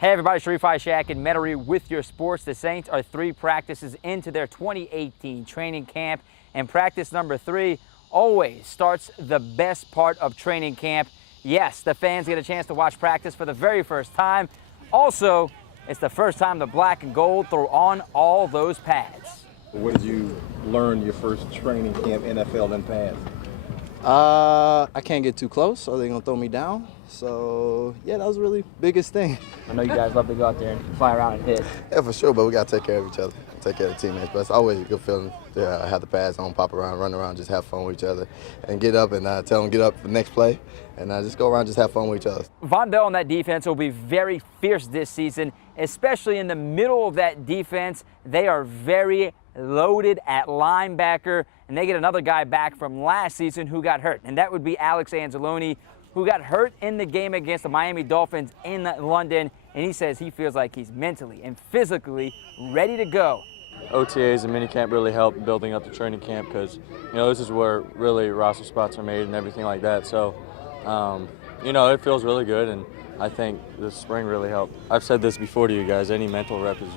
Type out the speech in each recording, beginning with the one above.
Hey everybody, Sharief Ishaq and Metairie with your sports. The Saints are 3 practices into their 2018 training camp, and practice number 3 always starts the best part of training camp. Yes, the fans get a chance to watch practice for the very first time. Also, it's the first time the black and gold throw on all those pads. What did you learn your first training camp NFL in pads? I can't get too close or they're going to throw me down. So, yeah, that was really the biggest thing. I know you guys love to go out there and fly around and hit. Yeah, for sure, but we got to take care of each other, take care of the teammates. But it's always a good feeling to have the pads on, pop around, run around, just have fun with each other, and get up and tell them get up for the next play, and just go around, just have fun with each other. Vondell on that defense will be very fierce this season, especially in the middle of that defense. They are very loaded at linebacker, and they get another guy back from last season who got hurt, and that would be Alex Anzalone, who got hurt in the game against the Miami Dolphins in London, and he says he feels like he's mentally and physically ready to go. OTAs and minicamp really help building up the training camp because, this is where really roster spots are made and everything like that. So, it feels really good, and I think this spring really helped. I've said this before to you guys, any mental rep is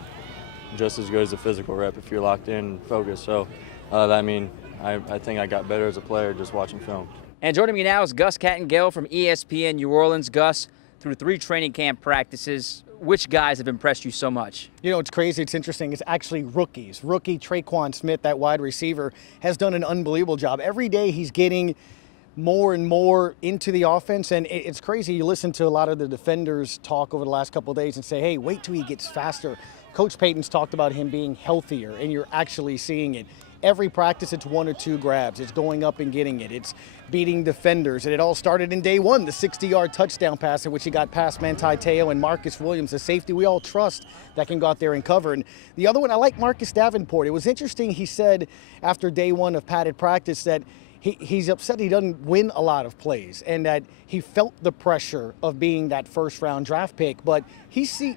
just as good as a physical rep if you're locked in and focused. So, I think I got better as a player just watching film. And joining me now is Gus Kattengell from ESPN New Orleans. Gus, through 3 training camp practices, which guys have impressed you so much? It's crazy. It's interesting. It's actually rookies. Rookie Traquan Smith, that wide receiver, has done an unbelievable job. Every day he's getting more and more into the offense, and it's crazy. You listen to a lot of the defenders talk over the last couple of days and say, hey, wait till he gets faster. Coach Payton's talked about him being healthier, and you're actually seeing it. Every practice, it's 1 or 2 grabs. It's going up and getting it. It's beating defenders. And it all started in day 1, the 60-yard touchdown pass in which he got past Manti Te'o and Marcus Williams, the safety we all trust that can go out there and cover. And the other one, I like Marcus Davenport. It was interesting, he said after day 1 of padded practice that he's upset he doesn't win a lot of plays and that he felt the pressure of being that first-round draft pick. But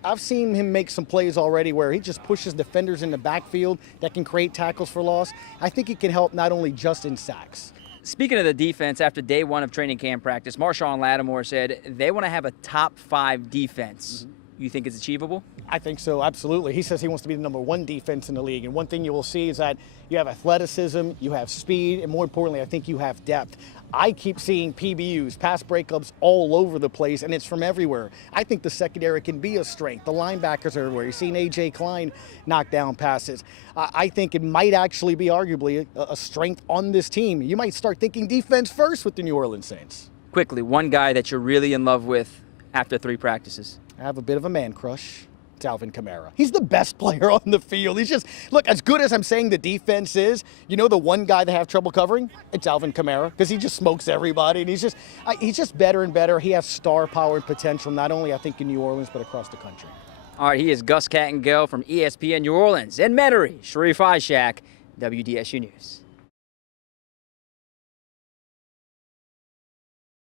I've seen him make some plays already where he just pushes defenders in the backfield that can create tackles for loss. I think he can help not only just in sacks. Speaking of the defense, after day 1 of training camp practice, Marshawn Lattimore said they want to have a top 5 defense. You think it's achievable? I think so, absolutely. He says he wants to be the number 1 defense in the league. And one thing you will see is that you have athleticism, you have speed, and more importantly, I think you have depth. I keep seeing PBUs, pass breakups all over the place, and it's from everywhere. I think the secondary can be a strength. The linebackers are everywhere. You've seen A.J. Klein knock down passes. I think it might actually be arguably a strength on this team. You might start thinking defense first with the New Orleans Saints. Quickly, one guy that you're really in love with after 3 practices. I have a bit of a man crush. It's Alvin Kamara. He's the best player on the field. He's just, look, as good as I'm saying the defense is, the one guy they have trouble covering? It's Alvin Kamara, because he just smokes everybody, and he's just better and better. He has star power and potential, not only, I think, in New Orleans, but across the country. All right, he is Gus Kattengell from ESPN New Orleans. And Metairie, Sharief Ishaq, WDSU News.